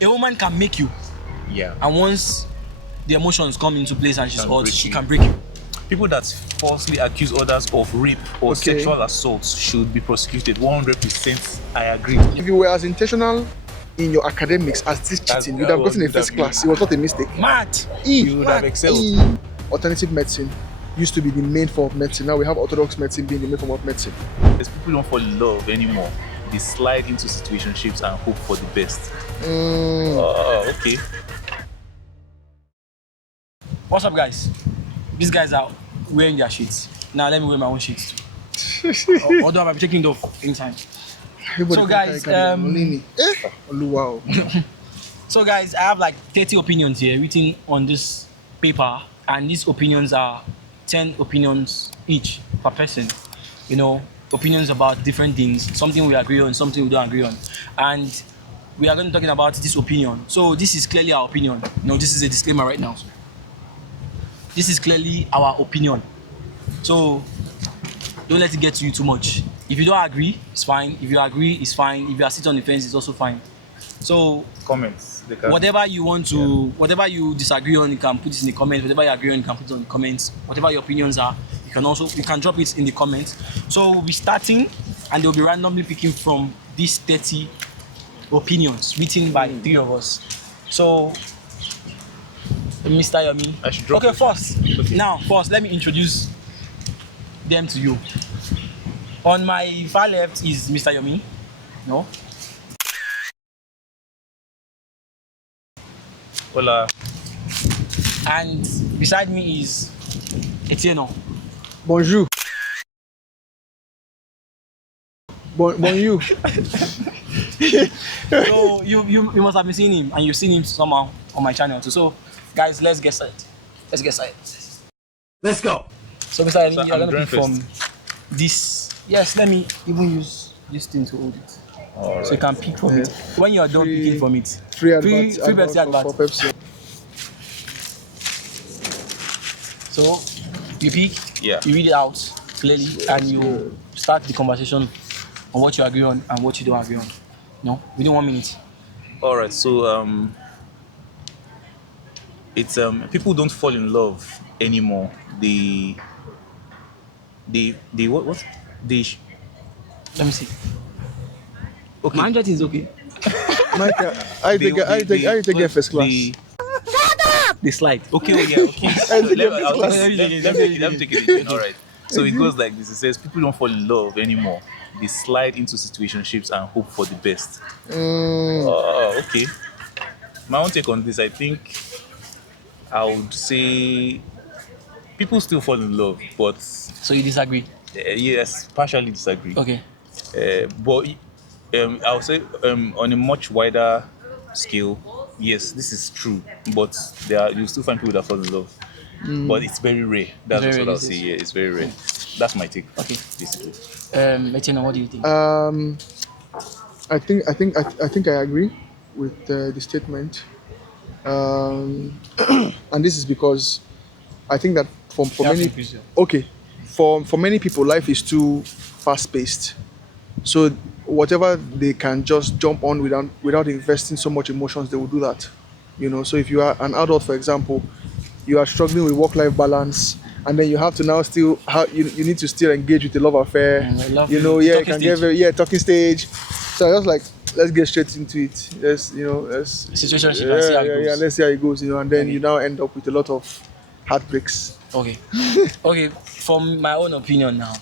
A woman can make you. Yeah. And once the emotions come into place and she's hot, she can break you. People that falsely accuse others of rape or sexual assaults should be prosecuted. 100%, I agree. If you were as intentional in your academics as this cheating, you would have gotten a first class. It was not a mistake. Mad. You would have excelled. Alternative medicine used to be the main form of medicine. Now we have orthodox medicine being the main form of medicine. As people don't fall in love anymore, they slide into situationships and hope for the best. Okay. What's up, guys? These guys are wearing their sheets. Now let me wear my own sheets too. Although I'm taking it off in time. So guys, wow. So guys, I have like 30 opinions here written on this paper, and these opinions are 10 opinions each per person. You know, opinions about different things, something we agree on, something we don't agree on. And we are going to be talking about this opinion. So this is clearly our opinion. You know, this is a disclaimer right now. This is clearly our opinion. So don't let it get to you too much. If you don't agree, it's fine. If you agree, it's fine. If you are sitting on the fence, it's also fine. So Comments. whatever you want to, whatever you disagree on, you can put it in the comments. Whatever you agree on, you can put it in the comments. Whatever your opinions are, you can drop it in the comments. So we'll be starting, and they'll be randomly picking from these 30 opinions written by 3 of us. So Mr. Yomi. I should drop Okay, it. first, let me introduce them to you. On my far left is Mr. Yomi. No? Hola. And beside me is Etienne. Bonjour. Bonjour. So you must have been seeing him, and you've seen him somehow on my channel too. So guys, let's get started. Let's go. So Mr. Yomi, you're gonna pick from this. Yes, let me even use this thing to hold it. All So you can pick from it. When you are done picking from it. Free Pepsi advert. for Pepsi. So you pick, Yeah. you read it out clearly, and you start the conversation on what you agree on and what you don't agree on. No, within 1 minute. All right. So it's people don't fall in love anymore. They what? Let me see. Okay. My handwriting is okay. Mike, I take a first class. The slide. Okay, yeah, okay. So let me take it again. All right. So it goes like this. It says people don't fall in love anymore. They slide into situationships and hope for the best. Okay. My own take on this, I think I would say people still fall in love, but So you disagree? yes, partially disagree. Okay. But I would say on a much wider scale, yes, this is true. But you still find people that fall in love, but it's very rare. That's Very what rare, I'll say. Yeah, it's very rare. That's my take. Okay. Basically. Etienne, what do you think? I think I agree with the statement, and this is because I think that for many people, life is too fast paced. So whatever they can just jump on without investing so much emotions, they will do that. You know. So if you are an adult, for example, you are struggling with work-life balance, and then you have to now still you need to still engage with the love affair. You can get very talking stage. So I was like, let's get straight into it. Let's Situationship and see how it goes. let's see how it goes. And then you now end up with a lot of heartbreaks. Okay. Okay. From my own opinion now,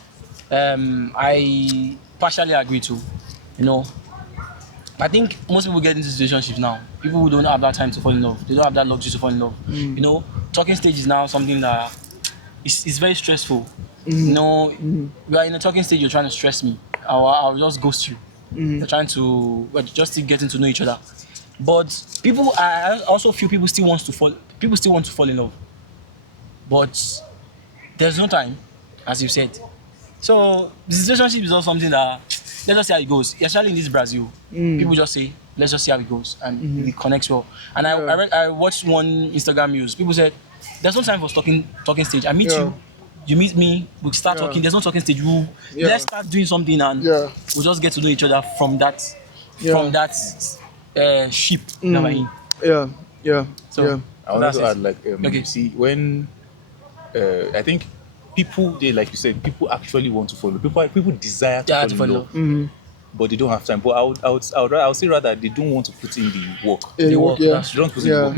I partially agree too. I think most people get into situationships now. People who don't have that time to fall in love, they don't have that luxury to fall in love. Talking stage is now something that is very stressful. We are in a talking stage. You're trying to stress me. I'll just ghost you. You're trying to just to getting to know each other. But I also feel people still want to fall in love. But there's no time, as you said. So the situationship is also something that let's just see how it goes. Especially in this Brazil, people just say, let's just see how it goes, and it connects well. And I watched one Instagram news. People said, there's no time for talking stage. I meet you, you meet me, we start talking. There's no talking stage. Let's start doing something, and we'll just get to know each other from that sheep that were in. Yeah. So Yeah. I wanted that's to it. add, like, Okay. see, when I think people, they, like you said, people actually want to follow. People desire to Yeah, fall to in follow. love, but they don't have time. But I would say rather they don't want to put in the work. Yeah, The you work, work, yeah. that's They don't put in the Yeah. work.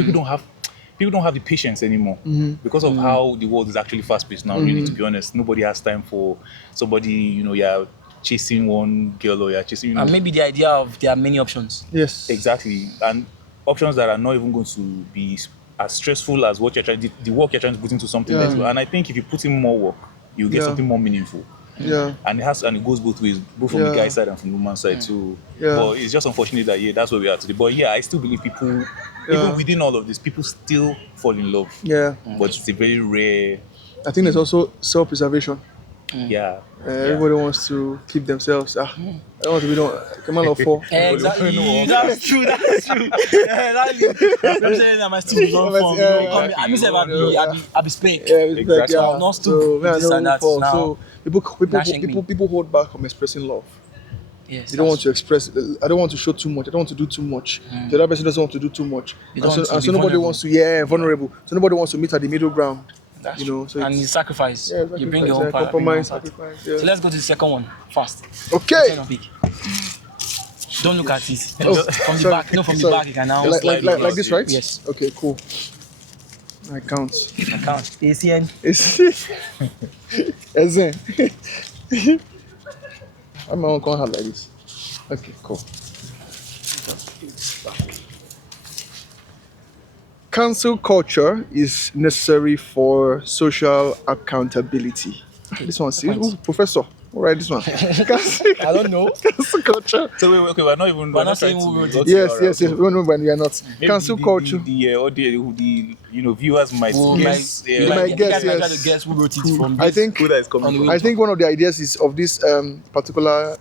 People don't have the patience anymore because of how the world is actually fast paced now. Really, to be honest, nobody has time for somebody. You're chasing one girl, or you're chasing. And maybe the idea of there are many options. Yes. Exactly, and options that are not even going to be as stressful as what you're trying, the work you're trying to put into something. Yeah. And I think if you put in more work, you get Yeah. something more meaningful. Yeah. And it goes both ways, both from the Yeah. guy's side and from the woman's side too. Yeah. But it's just unfortunate that that's where we are today. But yeah, I still believe people, even within all of this, people still fall in love. Yeah. But it's a very rare. I think there's also self-preservation. Yeah. Everybody wants to keep themselves. I don't want to be come on for. Exactly. That's true. That's true. I'm saying that my students don't form. I mean, I be spake. Yeah, it's Exactly. like, yeah. I'll not stoop So, with man, I this know and that for. now. So people hold back from expressing love. Yes. They don't want to express. I don't want to show too much. I don't want to do too much. The other person doesn't want to do too much. You And don't so, want to and so be nobody vulnerable. wants to. Vulnerable. So nobody wants to meet at the middle ground. That's So and it's- you sacrifice. Yeah, You bring your own part. compromise. So Sacrifice. Yeah. let's go to the second one fast. Okay. Turn on big. Don't look at it. Oh, From the sorry. back. No, from the Sorry. back you can now. Like this, right? Yes. Okay. Cool. I count. Account. ACN. I'm not gonna have like this. Okay, cool. Cancel culture is necessary for social accountability. This one, see, Professor. All right, this one. I don't know. Cancel culture. So wait, okay, we're not saying trying who wrote to. it. Yes. When we are not. Maybe Cancel culture. The viewers might guess. They might guess, Try yes. to guess who wrote it from I this. think Who that is coming from. I think one of the ideas is of this particular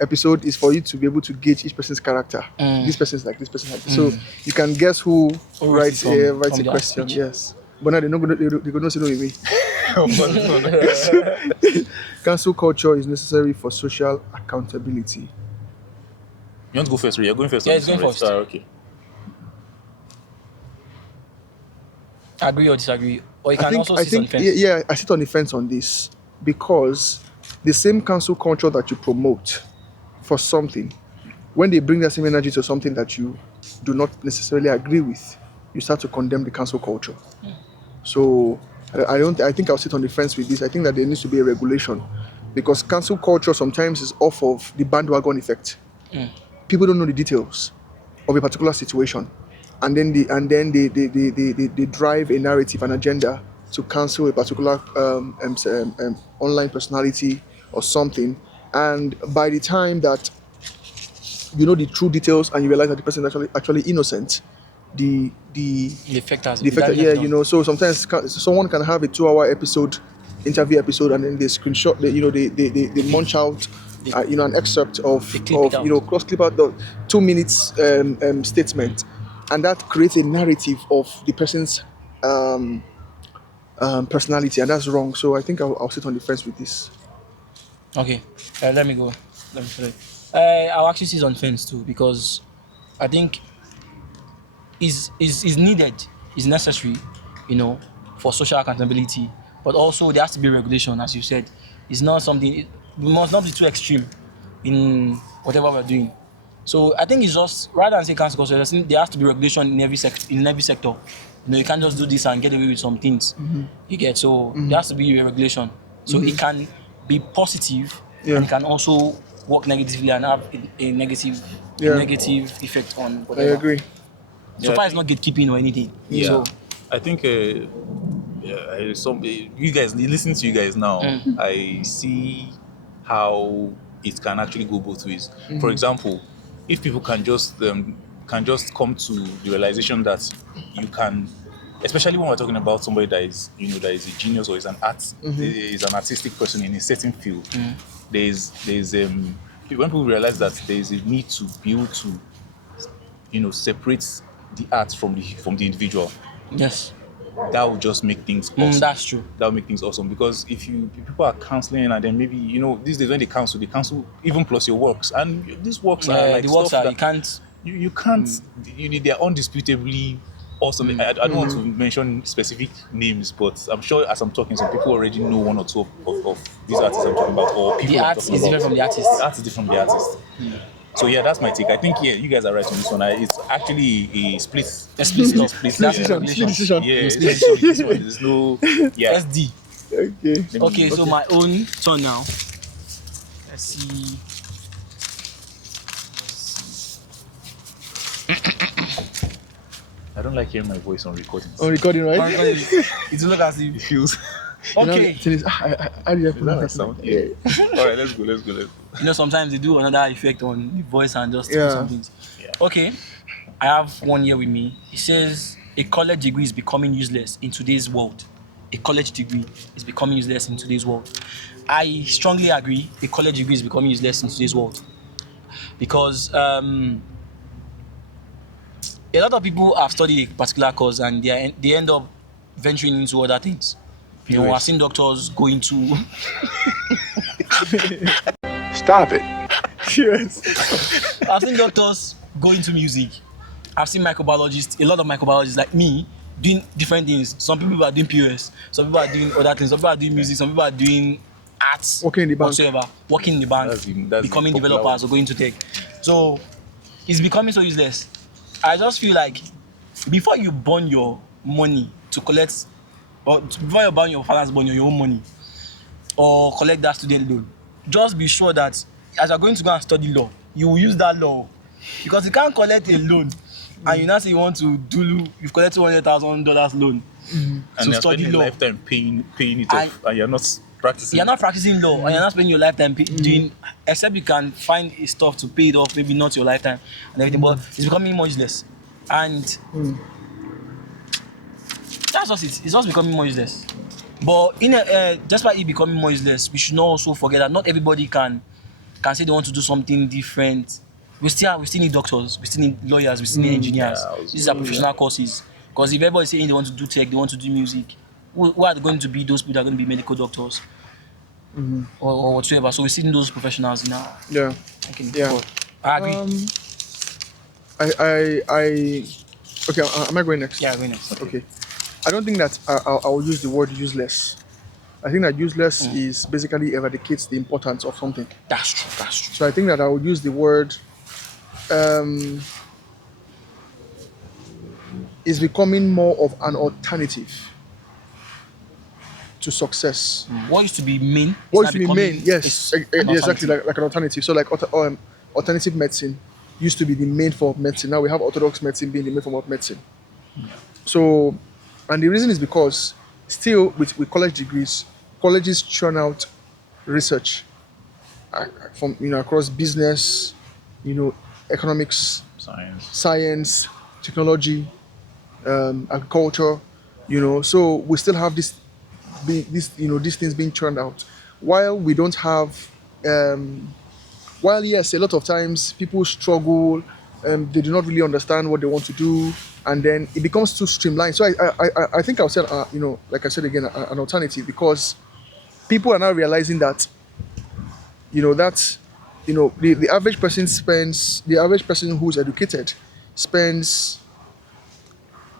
episode is for you to be able to gauge each person's character. This person's like this, person like this. So you can guess who writes from a their question. speech. Yes. But now they're not gonna say no with me. Cancel culture is necessary for social accountability. You want to go first? You're going first. Yeah, on he's this going one, first. right? Okay. Agree or disagree? Or you I can think, also sit on the fence. yeah, I sit on the fence on this because the same cancel culture that you promote for something, when they bring that same energy to something that you do not necessarily agree with, you start to condemn the cancel culture. So I think I'll sit on the fence with this. I think that there needs to be a regulation because cancel culture sometimes is off of the bandwagon effect. People don't know the details of a particular situation, and then they drive a narrative, an agenda to cancel a particular online personality or something. And by the time that you know the true details and you realize that the person is actually innocent, the effect has the effect, that yeah, done. so sometimes someone can have a 2-hour interview episode, and then they screenshot, they munch out, an excerpt of clip it out. cross clip out the 2 minutes statement, and that creates a narrative of the person's personality, and that's wrong. So I think I'll sit on the fence with this. Okay, let me go. Let me try. I'll actually sit on fence too because I think is needed, is necessary, for social accountability. But also there has to be regulation, as you said. It's not something. We must not be too extreme in whatever we're doing. So I think it's just rather than say cancel culture, I think there has to be regulation in every sector. You can't just do this and get away with some things. You get so there has to be a regulation. So it can be positive and it can also work negatively and have a negative effect on I whatever. agree. So far, it's not gatekeeping or anything. Yeah. So I think you guys listening to you guys now, I see how it can actually go both ways. For example, if people can just come to the realization that you can, especially when we're talking about somebody that is that is a genius or is an artistic person in a certain field, there's when people realize that there is a need to be able to separate the art from the individual. yes, That will just make things awesome. that's true. That will make things awesome because if people are counseling and then maybe these days when they counsel even plus your works, and these works are like the works stuff are that you can't you can't. They're undisputably awesome. I don't want to mention specific names, but I'm sure as I'm talking, some people already know one or two of these artists I'm talking about, or people The I'm art talking is about. different from the artist. The art is different from the artist. So yeah, that's my take. I think you guys are right on this one. It's actually a split. A split stop. Split That's yeah. the regulation. decision. Yeah, Split it's decision. this one. There's no yeah. SD. Okay. Okay, so my own turn now. Let's see. I don't like hearing my voice on recording. On recording, right? It look as if It feels. okay. How do you Is that my sound? Yeah. All right, let's go. You know, sometimes they do another effect on the voice and just Yeah. some things. Yeah. Okay, I have one here with me. It says a college degree is becoming useless in today's world. A college degree is becoming useless in today's world. I strongly agree. A college degree is becoming useless in today's world because a lot of people have studied a particular course and they end up venturing into other things. You know, I've seen doctors going to Stop it. Yes. I've seen doctors go into music. I've seen microbiologists, a lot of microbiologists like me, doing different things. Some people are doing POS, some people are doing other things, some people are doing music, some people are doing arts, Working in the bank. whatsoever, working in the bank, That's becoming the popular developers or going to tech. So it's becoming so useless. I just feel like before you burn your money to collect, or before you burn your father's money or your own money, or collect that student loan, just be sure that as you're going to go and study law, you will use that law. Because you can't collect a loan and you now say you want to do, you've collected $100,000 loan And to you're study spending law. a lifetime paying it off, and you're not practicing. You're not practicing law and you're not spending your lifetime doing, except you can find a stuff to pay it off, maybe not your lifetime and everything, but it's becoming more useless. And that's just it. It's just becoming more useless. But despite it becoming more useless, we should not also forget that not everybody can say they want to do something different. We still need doctors, we still need lawyers, we still need engineers. Yeah, These are professional courses. Because if everybody is saying they want to do tech, they want to do music, who are going to be those people that are going to be medical doctors or whatsoever? So we still need those professionals in our. Yeah. Okay. Yeah. I agree. Okay, am I going next? Yeah, going next. Okay. I don't think that I will use the word useless. I think that useless is basically eradicates the importance of something. That's true. That's true. So I think that I would use the word is becoming more of an alternative to success. What used to be main? What is used to now be becoming- main? Yes, is an exactly, alternative. like an alternative. So like alternative medicine used to be the main form of medicine. Now we have orthodox medicine being the main form of medicine. So, and the reason is because still with college degrees, colleges churn out research from across business, economics, science, technology, agriculture, so we still have these things being churned out, while we don't have while yes, a lot of times people struggle, they do not really understand what they want to do, and then it becomes too streamlined. So I think I'll say like I said again, an alternative, because people are now realizing that the average person who's educated spends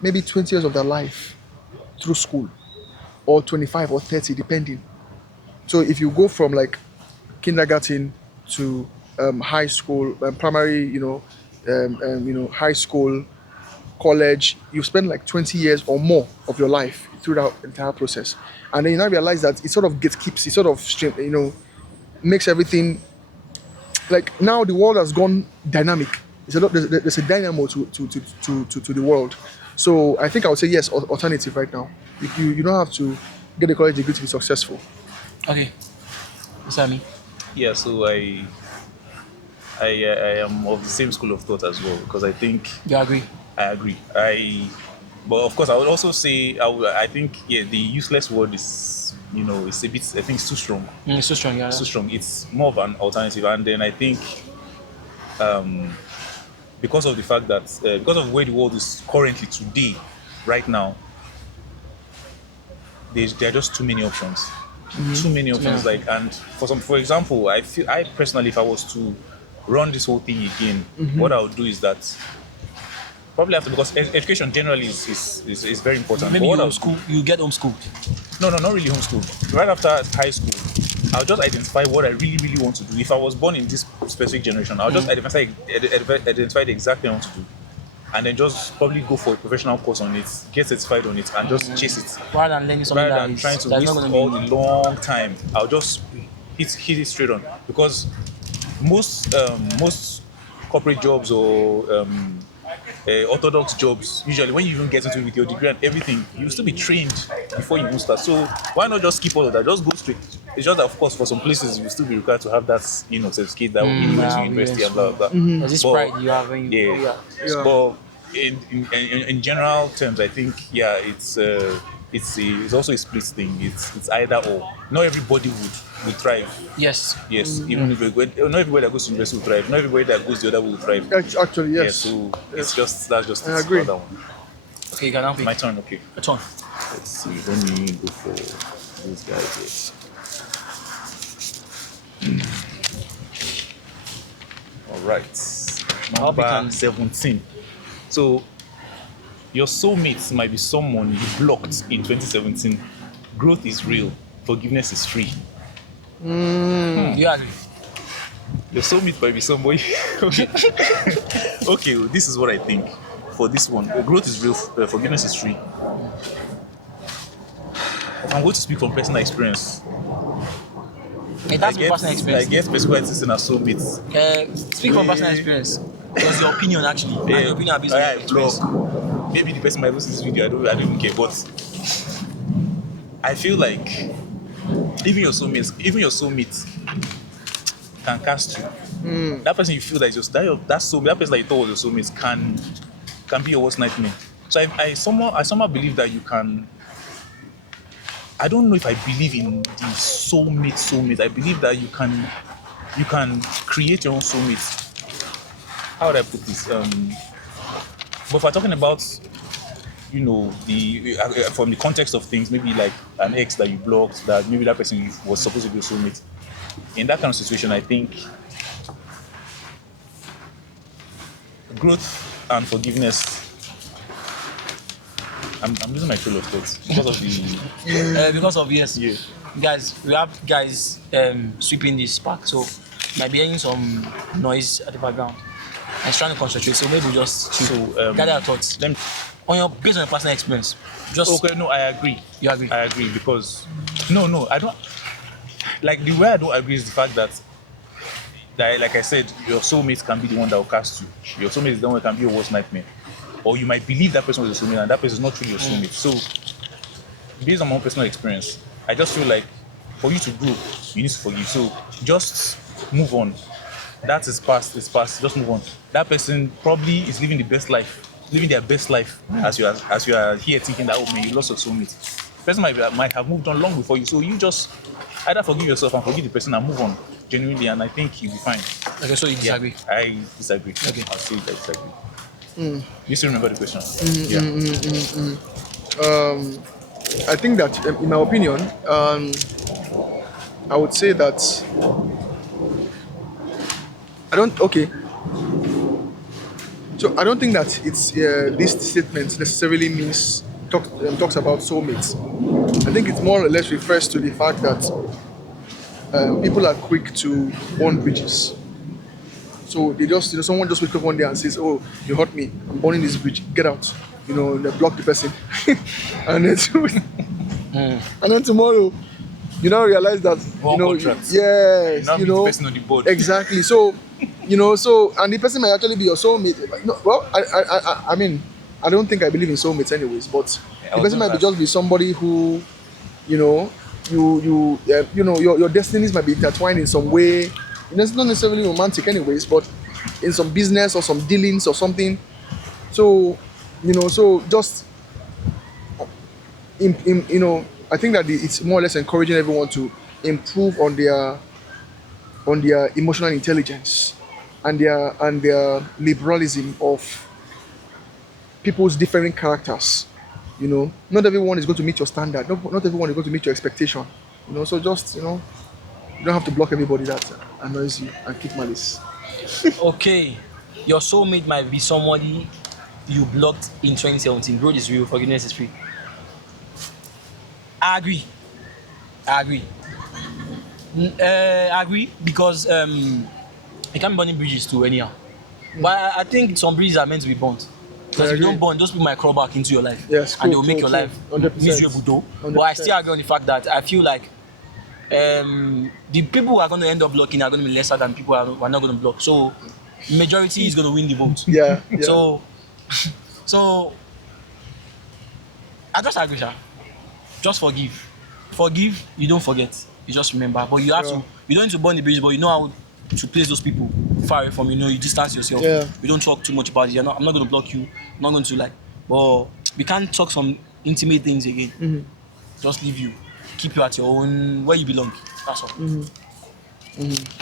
maybe 20 years of their life through school, or 25 or 30 depending. So if you go from like kindergarten to high school, primary, high school, college, you spend like 20 years or more of your life through that entire process, and then you now realize that it sort of gatekeeps, it sort of makes everything, like, now the world has gone dynamic. There's a dynamo to the world. So I think I would say yes, alternative right now. You don't have to get a college degree to be successful. Okay. Sammy. Yeah, so I am of the same school of thought as well, because I think You agree? I agree. But of course, I would also say I think the useless word is it's a bit, I think it's too strong. It's so strong, yeah. It's too strong. It's more of an alternative, and then I think because of the fact that because of the way the world is currently today, right now, there are just too many options. Too many options. Like, and for example, I personally, if I was to run this whole thing again, what I would do is that probably after, because education generally is very important. Maybe But what you I'll school, you get homeschooled. No, not really homeschool. Right after high school, I'll just identify what I really, really want to do. If I was born in this specific generation, I'll just identify the exact thing I want to do. And then just probably go for a professional course on it, get certified on it, and just chase it. Rather than learning something Rather than trying to waste all the long time, I'll just hit it straight on. Because most corporate jobs or orthodox jobs, usually when you even get into it with your degree and everything, you still be trained before you even start. So why not just skip all of that? Just go straight. It's just that, of course, for some places you will still be required to have that, certificate that will lead you to university and blah blah blah. There's this pride you have when you Yeah. But in general terms, I think it's also a split thing. It's either or. Not everybody would thrive. Yes. Even if not everybody that goes to university will thrive. Not everybody that goes the other will thrive. Actually, yes. Yeah, so it's that's just I agree. another one. Okay, you can now pick. My turn. Okay. Your turn. Let's see. Let me go for this guy here. All right. Number 17. So, your soulmate might be someone you blocked in 2017. Growth is real. Forgiveness is free. Yeah. Your soulmate might be somebody. Okay, well, this is what I think. For this one, growth is real. Forgiveness is free. I'm going to speak from personal experience. It has to be personal I experience. guess people are listening as soulmates. Speak from personal experience. It was your opinion actually. And your opinion are based on your experience. Maybe the person might listen to this video. I don't even care. But I feel like even your soulmate can cast you. That person you feel that is just that soulmate, that person that you thought was your soulmate can be your worst nightmare. So I somehow believe that you can. I don't know if I believe in the soulmate. I believe that you can create your own soulmate. How would I put this? But if we're talking about, the from the context of things, maybe like an ex that you blocked, that maybe that person was supposed to be a soulmate. In that kind of situation, I think growth and forgiveness. I'm losing my trail of thoughts because of the. Because of yes. Yeah. Guys, we have guys sweeping this park, so might be hearing some noise at the background. And trying to concentrate, so maybe we'll just gather our thoughts. Based on your personal experience. Okay, no, I agree. You agree? I agree because no, I don't like the way I don't agree is the fact that like I said, your soulmate can be the one that will cast you. Your soulmate is the one that can be your worst nightmare. Or you might believe that person was your soulmate and that person is not truly your soulmate. So based on my own personal experience, I just feel like for you to grow, you need to forgive. So just move on. That is past, just move on. That person probably is living their best life as you are here thinking that, oh man, you lost your soulmate. The person might have moved on long before you. So you just either forgive yourself and forgive the person and move on genuinely, and I think you'll be fine. Okay, so you disagree? Yeah, I disagree. Okay. I'll say that I disagree. You still remember the question? I think that, in my opinion, I would say that I don't think that it's this statement necessarily talks about soulmates. I think it more or less refers to the fact that people are quick to burn bridges. So they just, someone just wakes up one day and says, "Oh, you hurt me. I'm burning this bridge. Get out." They block the person, and then tomorrow, you now realize that yes, Not the person on the board. exactly. So, and the person might actually be your soulmate. Well, I mean, I don't think I believe in soulmates anyways, but the person might just be somebody who, your destinies might be intertwined in some way. It's not necessarily romantic anyways, but in some business or some dealings or something. So, so just, I think that it's more or less encouraging everyone to improve on their emotional intelligence and their liberalism of people's different characters. Not everyone is going to meet your standard. Not everyone is going to meet your expectation. So just, you don't have to block everybody that annoys you and keep malice. Okay, your soulmate might be somebody you blocked in 2017. Growth is real, forgiveness is free. I agree. I agree. I agree because you can't be burning bridges too anyhow. But I think some bridges are meant to be burnt. Because I if you don't agree. burn, those people might crawl back into your life. Yes, And they true, will make true, your true. life 100%. miserable though. But I still agree on the fact that I feel like the people who are going to end up blocking are going to be lesser than people who are not going to block. So majority is going to win the vote. Yeah. So so I just agree, sir. Just forgive. Forgive, you don't forget. You just remember. But you have Yeah. to, you don't need to burn the bridge, but you know how to place those people far away from you. You distance yourself. Yeah. You don't talk too much about it. I'm not going to block you. I'm not going to like, but we can't talk some intimate things again. Just leave you. Keep you at your own, where you belong. That's all.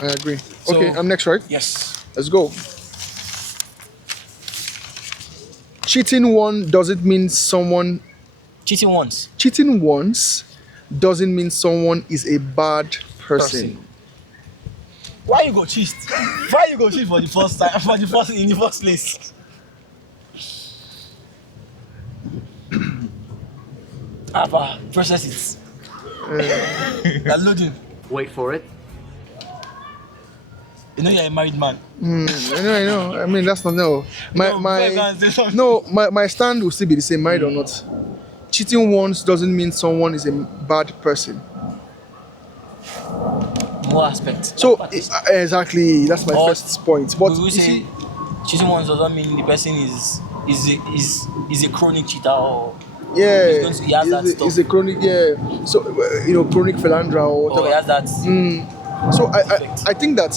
I agree. So- Okay, I'm next, right? Yes. Let's go. Cheating one doesn't mean someone. Cheating once. Cheating once doesn't mean someone is a bad person. Why you go cheat? Why you go cheat for the first time? In the first place? Alpha, process it. You're loading. Wait for it. You know you're a married man. I know. I mean, that's not no. No, fair guys, there's not- My stand will still be the same, married or not. Cheating once doesn't mean someone is a bad person. More aspects. So exactly, that's my Or first point. But we you say see, cheating once doesn't mean the person is a chronic cheater or yeah, he's going to- he has that stuff. it's a chronic, yeah. So chronic philandra or whatever. he has that. So Effect. I think that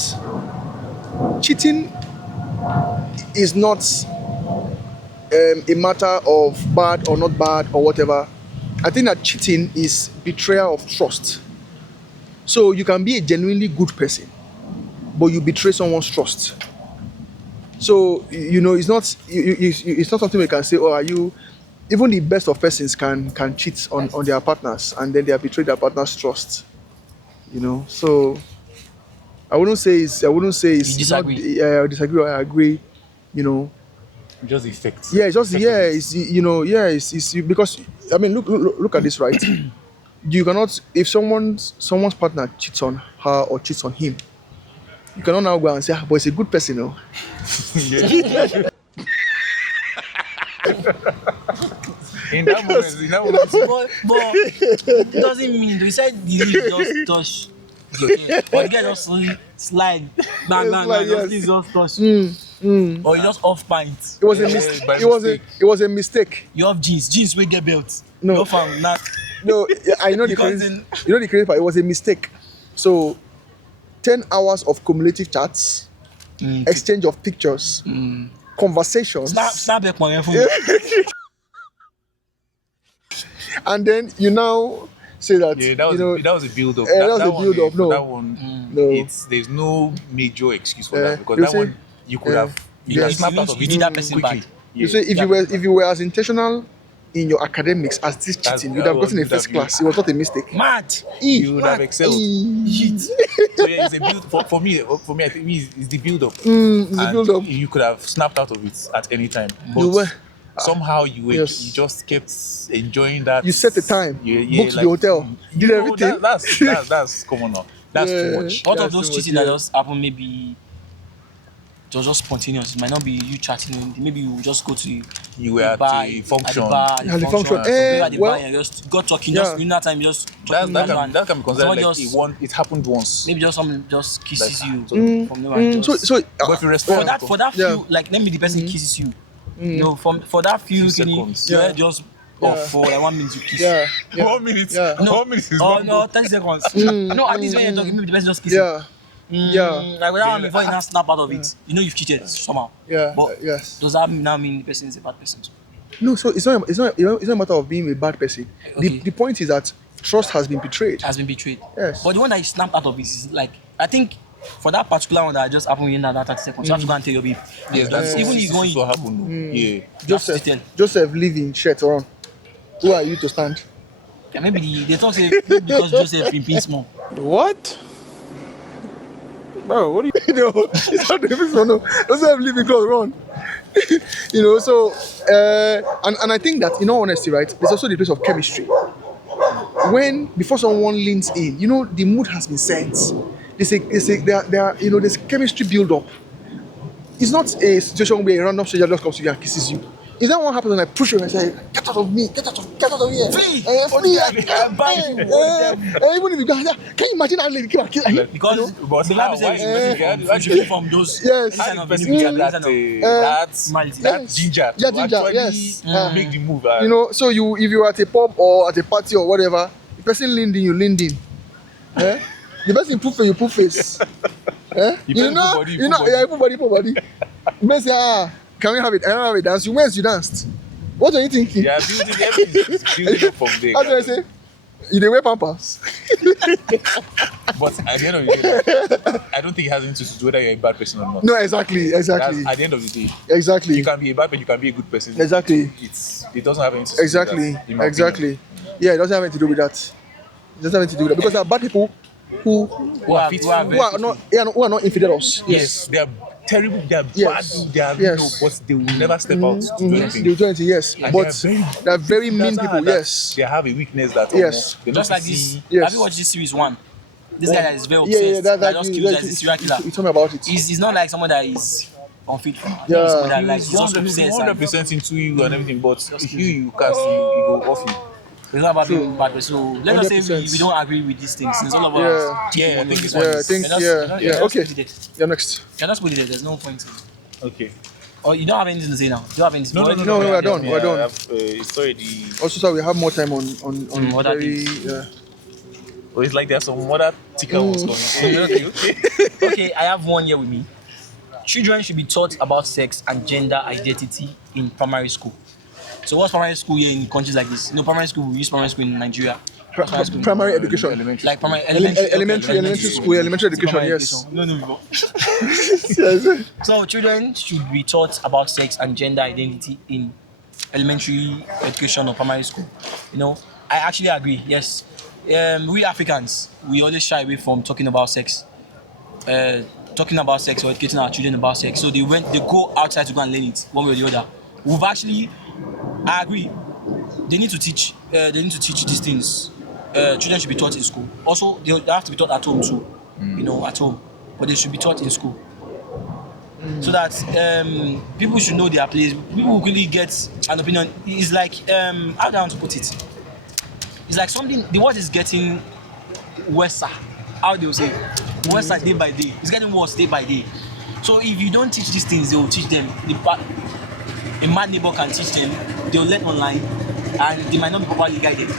cheating is not a matter of bad or not bad or whatever. I think that cheating is betrayal of trust. So you can be a genuinely good person, but you betray someone's trust. So it's not it's not something we can say. Oh, are you? Even the best of persons can cheat on their partners, and then they have betrayed their partner's trust. So I wouldn't say it's You it's not, disagree? I disagree or I agree. Just the effects. Yeah, it's just it's because I mean look at this, right? You cannot, if someone's partner cheats on her or cheats on him, you cannot now go and say, but it's a good person, no. In that moment, But it doesn't mean we said the leaf just touch. Yeah. Or the guy just slide, bang, bang, Slide, bang, yes. just touch. Or you just off pint. It was a by it was a mistake. You have jeans will get belt. No. You have found not. No, I know the Because crazy. in- You know the crazy part. It was a mistake. So, 10 hours of cumulative chats, exchange of pictures, conversations, Snap back my phone. and then you now say that yeah, that was that was a build up. that was a build-up, no. That one, no. there's no major excuse for Yeah, that because you that see? one you could have Yeah. snapped out of You it did that person quickly. bad. You see, if you were as intentional in your academics as this That's- cheating, you'd have that gotten a would first have class. It was not a mistake. Mad. you would have Mad. excelled. Shit. So yeah, it's a build for me. I think it's the build up. It's a And build-up. You could have snapped out of it at any time, but You were- somehow you Yes. just kept enjoying that. You set the time, booked the hotel, did you know, everything. That's common now. That's Yeah. too much. Out Yeah, of those so much, cheating that yeah. just happen, maybe it was just spontaneous. It might not be you chatting. Maybe you just go to You were the at bar, the at function. the bar, At the function. Maybe at the Well, bar and just got talking. yeah. Just in that time, just That, talking. that, casual can, and that can be considered somebody like just- it happened once. maybe just someone just kisses Like, you from nowhere. and just- So But if you respond, for that Yeah. few, like let me the person kisses you. For that few, Few you seconds. you're Yeah. just Yeah. off for like 1 minute you kiss. yeah, 1 minute. Yeah. No. 1 minute is Oh long. no, 30 seconds. No, at least when you're talking, maybe the person just kisses. yeah, yeah, Like without one before you now snap out of it. You know you've cheated somehow. yeah, But yes. does that now mean the person is a bad person too? No, so it's not a matter of being a bad person. Okay. The point is that trust has been betrayed. Has been betrayed. Yes. But the one that you snapped out of it is like, I think for that particular one that just happened within that 30 seconds, you have to go and tell your babe. Yes, that's even if what you happened. Yeah. Joseph, tell. Joseph live in shirt on. Who are you to stand? Yeah, maybe they talk say maybe because Joseph been small. What? Bro, what do you know? It's not the person no. Doesn't have living clothes run. So and I think that in all honesty, right, there's also the place of chemistry. When before someone leans in, the mood has been set. They say there's chemistry build up. It's not a situation where a random stranger just comes to you and kisses you. Is that what happens when I push you and say, get out of me, get out of here? Free! Free! Even if you go, can you imagine that lady came and kissed you? Because But the how? Bible says Why? you should be from those. Yes. any How kind the of person individual, get any that kind of that malady. ginger Yeah, to ginger, actually yes. make the move? So if you are at a pub or at a party or whatever, the person leaned in, you leaned in. The person put face, you put face. You put body, you put body. Yeah, put body. The person say, can we have it? I don't have a dance. You went, you danced. What are you thinking? Yeah, everything is building up from there. How do I say? You dey wear pampers. But at the end of the day, I don't think it has anything to do whether you're a bad person or not. No, exactly. That's, at the end of the day, Exactly. you can be a bad person, you can be a good person. Exactly. It doesn't have anything to do with that, in my opinion. Yeah, it doesn't have anything to do with that. It doesn't have anything to do with that because there are bad people who Who are fit, who are are not who are not infidels. yes, they are terrible, they are Yes. bad, they are Yes. but they will never step out to do anything. They do anything, yes. And But they are very mean that's people, that yes. They have a weakness that Yes. they Just don't like this. see. Yes. Have you watched this series 1? This guy that is very Yeah, obsessed. that just kills as a serial killer. You told me about it. He's not like someone that is unfit. Yeah. Someone that like He's he's just obsessed. and 100% into you and everything, but if you cast you go off you. It's not about being bad person. So let us say 100%. we don't agree with these things. It's all about Yeah, I think it's Yeah, I one. think okay. Yeah, next. Yeah, that's what it is. There's no point. Okay. Oh, you don't have anything to say now. Do you have anything? No, we're done. Yeah, We're done. I have, it's already. Also, so we have more time on other very Oh, it's like there's some other ticker ones coming. Okay. Okay, I have one here with me. Children should be taught about sex and gender identity in primary school. So what's primary school here in countries like this? Primary school, we use primary school in Nigeria. primary education. Like primary, elementary school, elementary education, primary yes. education. No. Yes. So children should be taught about sex and gender identity in elementary education or primary school. I actually agree. Yes, we Africans, we always shy away from talking about sex. Talking about sex or educating our children about sex. So they go outside to go and learn it one way or the other. I agree. They need to teach these things. Children should be taught in school. Also, they have to be taught at home too. At home, but they should be taught in school. So that people should know their place. People will really get an opinion. It's like how do I want to put it? It's like something. The world is getting worse. How they will say, worse day by day. It's getting worse day by day. So if you don't teach these things, they will teach them. A mad neighbor can teach them. They'll learn online, and they might not be properly guided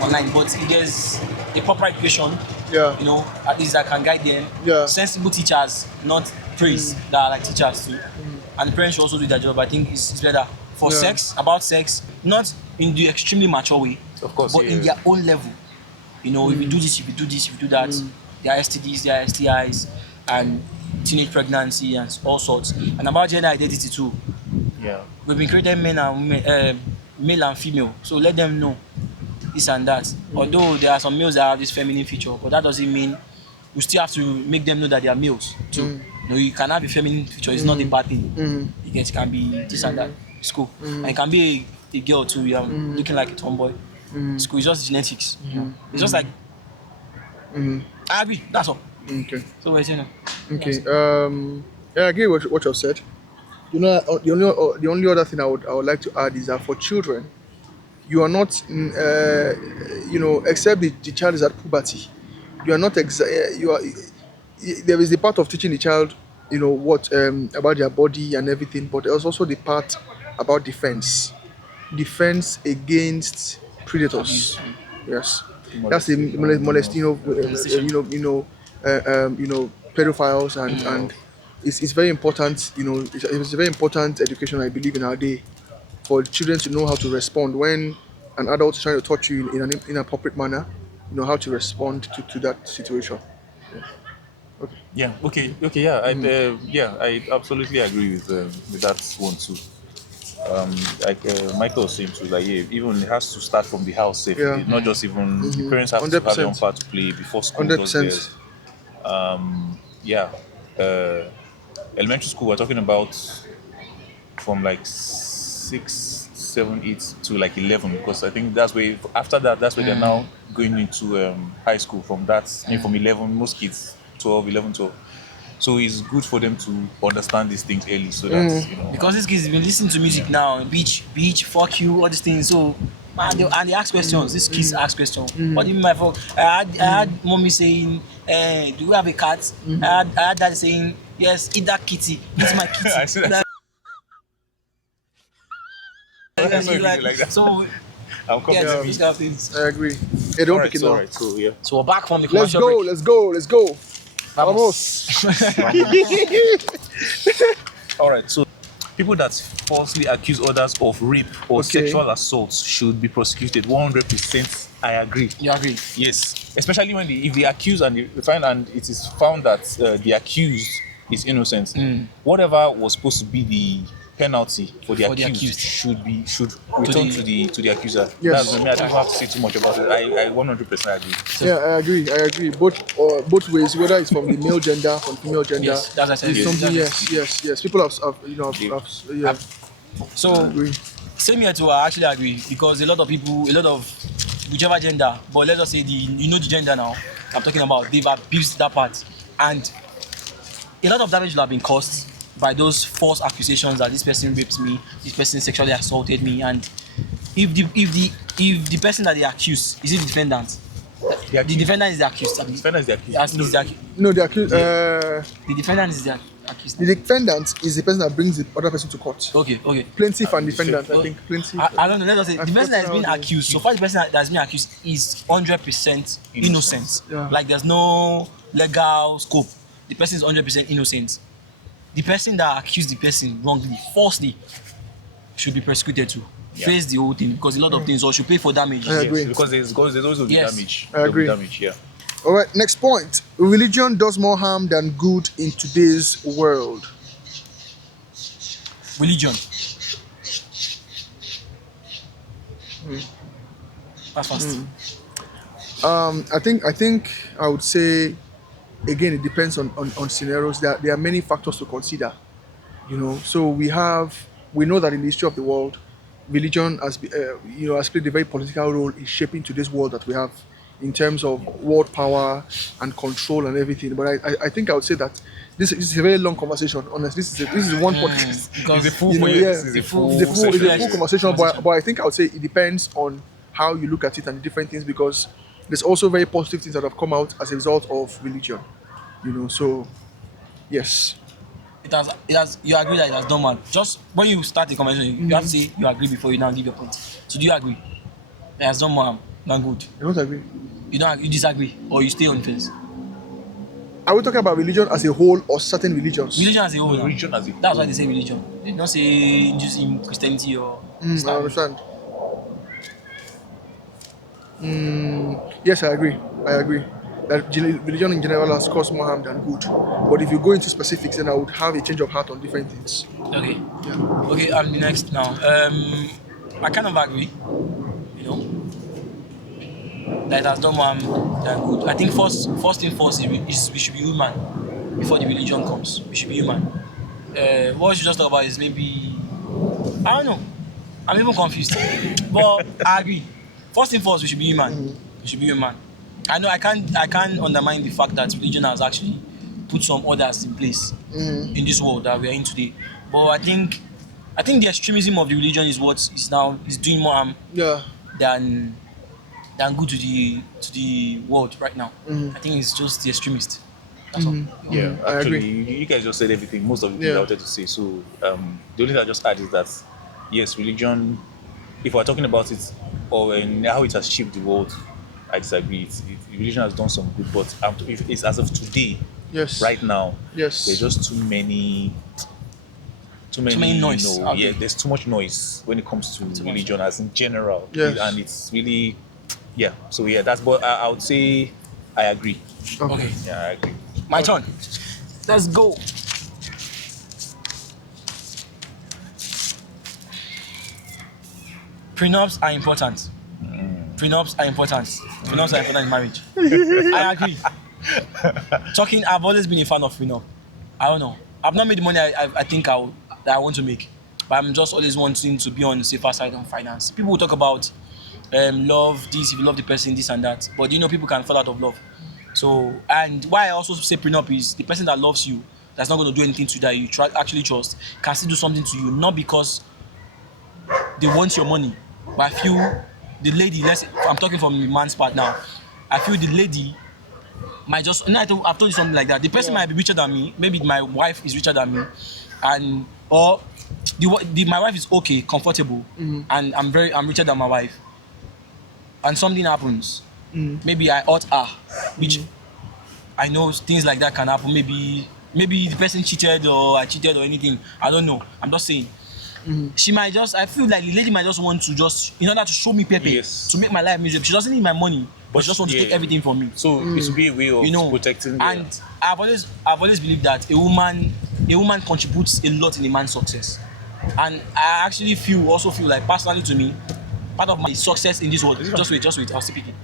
online. But if there's a proper education, at least that can guide them. Yeah. Sensible teachers, not praise that are like teachers too. And the parents should also do their job. I think it's better for about sex, not in the extremely mature way, Of course, but in their own level. If you do this, if you do this, if you do that, there are STDs, there are STIs, and teenage pregnancy and all sorts. And about gender identity too. Yeah. We've been creating men and women, male and female, so let them know this and that. Although there are some males that have this feminine feature, but that doesn't mean we still have to make them know that they are males too. You can have a feminine feature, it's not a bad thing. It can be this and that. It's cool. And it can be a girl too, you're looking like a tomboy. It's cool, it's just genetics. It's just like I agree, that's all. Okay. So we're saying Okay. I agree with what you've said. The only other thing I would like to add is that for children, you are not, except the child is at puberty, you are not there is the part of teaching the child, what about their body and everything, but there's also the part about defense against predators. Yes, that's the molesting, pedophiles and it's very important. It's a very important education, I believe, in our day, for children to know how to respond when an adult is trying to touch you in an inappropriate manner. How to respond to that situation. Yeah. Okay. Yeah. I absolutely agree with that one too. Michael was saying too, like even it has to start from the house safely, not just even the parents have to have their own part to play before school does theirs. yeah, elementary school, we're talking about from like 6, 7, 8 to like 11, because I think that's where, after that, that's where they're now going into high school from that, maybe from 11, most kids, 12, 11, 12. So it's good for them to understand these things early so that, you know. Because these kids been listening to music now, beach, fuck you, all these things. So and they ask questions. These kids ask questions. What do you mean by fuck? I had mommy saying, do you have a cat? I had daddy saying, yes, eat that kitty. Eat my kitty. I see that. I saw a video like that. So I'll come yeah, to these me. kind of things. I agree. Hey, don't Alright, pick it so, now. alright, so yeah. So we're back from the Let's commercial go, break. let's go. Vamos. Alright, so people that falsely accuse others of rape or Okay. sexual assaults should be prosecuted. 100%. I agree. You agree? Yes, especially when if the accused and they find and it is found that the accused is innocent, whatever was supposed to be the penalty for the accused should return to the accuser. Yes. That's me. I don't have to say too much about it. I 100% agree. Yeah, I agree. Both ways, whether it's from the male gender, from female gender. Yes, that's what I said. It's something. Yes. People have yeah. So Agree. same here too. I actually agree because a lot of people, a lot of whichever gender, but let us say the gender now. I'm talking about they've abused that part, and a lot of damage will have been caused by those false accusations that this person raped me, this person sexually assaulted me, and if the person that they accuse is it the defendant, the defendant is the accused. The defendant is the accused. Yes, is the No, the accused. the defendant is the accused. The defendant is the person that brings the other person to court. Okay. Plaintiff and defendant, I think. Plaintiff. I don't know. Let us say the person that is being forgotten accused. So far, the person that has been accused is 100% innocent. Yeah. Like there's no legal scope. The person is 100% innocent. The person that accused the person wrongly, falsely, should be prosecuted too. Yeah. Face the whole thing because a lot of things or should pay for damage. I agree. Yes, because there's also the Yes. damage. I agree. There'll be damage, yeah. All right. Next point. Religion does more harm than good in today's world. Religion. That's fast. I think I would say, again, it depends on scenarios. There are many factors to consider. So we know that in the history of the world, religion has played a very political role in shaping today's world that we have in terms of world power and control and everything. But I think I would say that this is a very long conversation. Honestly, this is one podcast. Because It's a full You know, for you. yeah. This is a full It's a full session. conversation, but I think I would say it depends on how you look at it and the different things, because there's also very positive things that have come out as a result of religion. So yes. it has. You agree that it has done well. Just when you start the conversation, you have to say you agree before you now give your point. So do you agree? It has done more than good. I don't agree. You disagree or you stay on the fence? Are we talking about religion as a whole or certain religions? Religion as a whole. now. Religion as a That's why they say religion. They don't say just in Christianity or I Islam. understand. Yes, I agree. That religion in general has caused more harm than good. But if you go into specifics, then I would have a change of heart on different things. Okay. Yeah. Okay, I'm the next now. I kind of agree, that it has done more harm than good. I think first thing first is we should be human before the religion comes. We should be human. What we should just talk about is maybe, I don't know. I'm even confused. But I agree. First thing first, we should be human. We should be human. I know I can't undermine the fact that religion has actually put some orders in place in this world that we are in today. But I think the extremism of the religion is what is doing more harm Yeah. than good to the world right now. I think it's just the extremist. That's all. Yeah, I actually, agree. you guys just said everything. Most of the things Yeah. I wanted to say. So, the only thing I just add is that, yes, religion, if we're talking about it or how it has shaped the world, I disagree. Religion has done some good, but if it's as of today, Yes. right now, Yes. there's just too many noise out there. there's too much noise when it comes to religion as in general. Yes. And it's really, so that's, but I would say I agree. Okay. Yeah, I agree. My turn. Let's go. Prenups are important. Prenups are important in marriage. I agree. talking, I've always been a fan of prenup. I don't know. I've not made the money I think that I want to make, but I'm just always wanting to be on the safer side on finance. People will talk about love, this, if you love the person, this and that, but people can fall out of love. So, and why I also say prenup is the person that loves you, that's not going to do anything to you, that you actually trust, can still do something to you, not because they want your money, but I feel the lady, I'm talking from the man's part now, I feel the lady might just, I've told you something like that. The person might be richer than me. Maybe my wife is richer than me, and or my wife is okay, comfortable, and I'm richer than my wife, and something happens. Maybe I hurt her, which I know things like that can happen. Maybe the person cheated or I cheated or anything. I don't know. I'm just saying. She might just, I feel like the lady might just want to just, in order to show me pepe, to make my life miserable. She doesn't need my money, but she just wants to take everything from me. So it should be a way of protecting. And I've always believed that a woman contributes a lot in a man's success. And I actually also feel like, personally to me, part of my success in this world, just wait, I'll still pick it.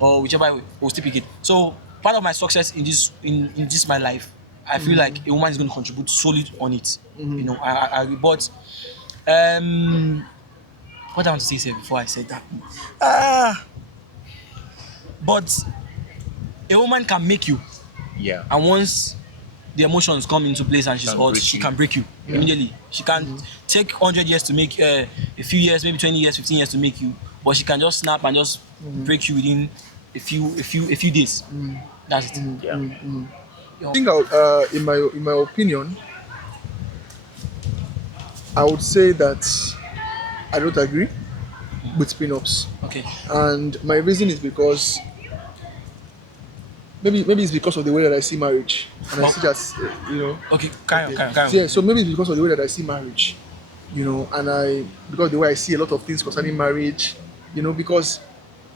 Or whichever way, we'll still pick it. So part of my success in this my life, I feel like a woman is going to contribute solely on it. But what I want to say before I said that. But a woman can make you. Yeah. And once the emotions come into place and she's hot, she can break you immediately. She can take 100 years to make a few years, maybe 20 years, 15 years to make you, but she can just snap and just break you within a few days. That's it. Yeah. I think in my opinion, I would say that I don't agree with prenups. Okay. And my reason is because maybe it's because of the way that I see marriage, and I see that Okay, carry on. Yeah, so maybe it's because of the way that I see marriage, and because the way I see a lot of things concerning marriage, because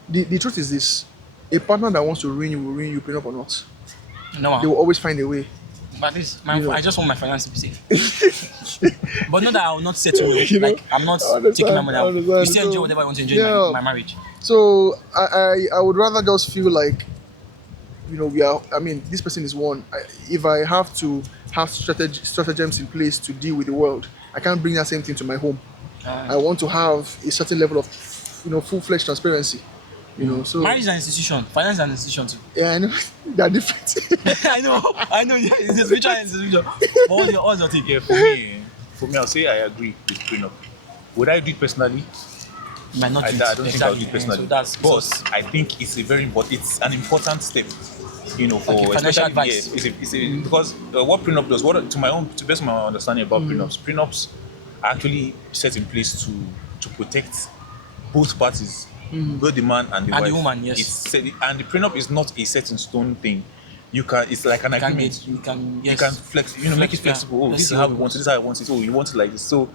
the truth is this: a partner that wants to ruin you will ruin you, prenup or not. No, they will always find a way. But I just want my finance to be safe. But not that I will not settle well. Like, I'm not taking my money out. You still enjoy whatever I want to enjoy in my marriage. So I would rather just feel like, this person is one. If I have to have stratagems in place to deal with the world, I can't bring that same thing to my home. I want to have a certain level of, full-fledged transparency. So marriage is an institution, finance is an institution too. Yeah, I know. They're different. I know. It's a spiritual institution. But what's your take? Yeah, for me, I'll say I agree with prenup. Would I do it personally? You might not do it. I don't think I'll do it personally. So I think it's it's an important step. For financial advice. Because what prenup does, to best of my understanding about prenups are actually set in place to protect both parties. Both the man and the wife. The woman, yes. And the prenup is not a set in stone thing. It's like an agreement. You can flex, make it flexible. Oh, this is how we want it. This is how I want it. Oh, you want it like this. So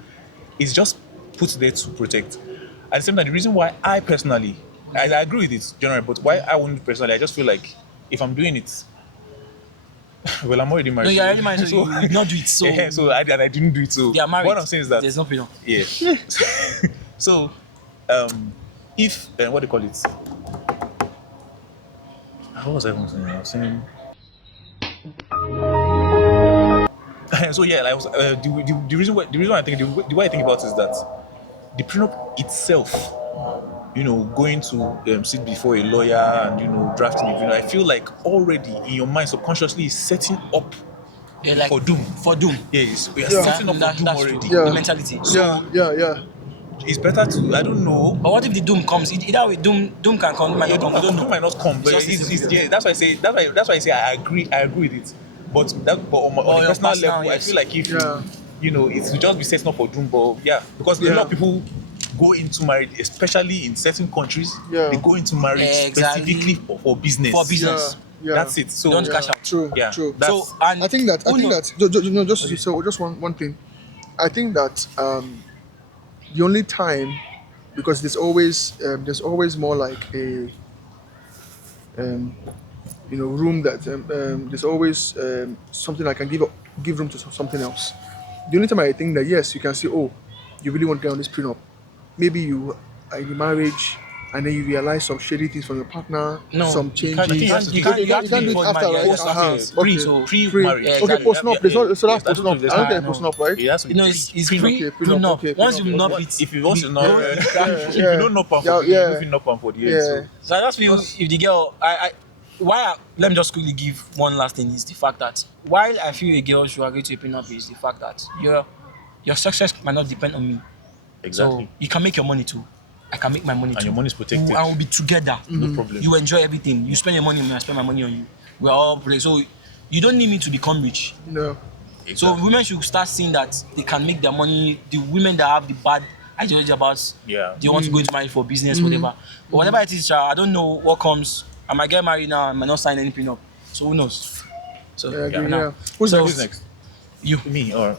it's just put there to protect. At the same time, the reason why I personally, I agree with it generally, but why I won't do it personally, I just feel like if I'm doing it, well, I'm already married. No, you're already married, so you did not do it. So yeah, so I didn't do it. So they are married. What I'm saying is that there's no prenup. Yeah. So if what do you call it? What was I going to say? I was saying. So yeah, like, the reason why I think the way I think about it is that the prenup itself, going to sit before a lawyer and drafting it, I feel like already in your mind subconsciously is setting up for doom. For doom. Yes, we are setting up for doom already. Yeah. The mentality. So, yeah. It's better to, I don't know. But what if the doom comes? Either way, doom can come, doom might not come. We don't know. Doom might not come, but that's why I say I agree with it. But on a personal level, I feel like if it will just be setting up for doom. But because a lot of people go into marriage, especially in certain countries, they go into marriage specifically for business. For business. Yeah. That's it. So don't cash out. True. Yeah. True. So I think that just one thing. I think that the only time, because there's always more like a room that there's always something I can give room to something else. The only time I think that yes, you can say, oh, you really want to get on this prenup. Maybe you are in a marriage and then you realize some shady things from your partner, No, some you changes. can't do it do it before after, marriage. right? Yes, Uh-huh. yes. Okay. Pre-marriage. Yeah, Okay, exactly. post-nup. There's not, so that's Yes, I don't post-nup. know if I don't there's get post-nup, right? It has to be It's Okay, pre prenup, prenup. okay, Once prenup, you okay. knock But it, if you want to know, Yeah, if yeah. you don't know pump for Yeah, the year, yeah. you don't know pump for the year. Yeah. so I just feel if the girl, let me just quickly give one last thing is the fact that while I feel a girl should agree to a prenup is the fact that your success might not depend on me. Exactly. So you can make your money too. I can make my money too. And your money is protected. And we'll be together. No problem. You enjoy everything. You spend your money on me, I spend my money on you. We're all so you don't need me to become rich. No. So women should start seeing that they can make their money. The women that have the bad ideology about they want to go into marriage for business, whatever. But whatever it is, I don't know what comes. I might get married now, I might not sign any prenup. So who knows? So I agree, now. yeah. Who's So- next? Who's next? You. Me, or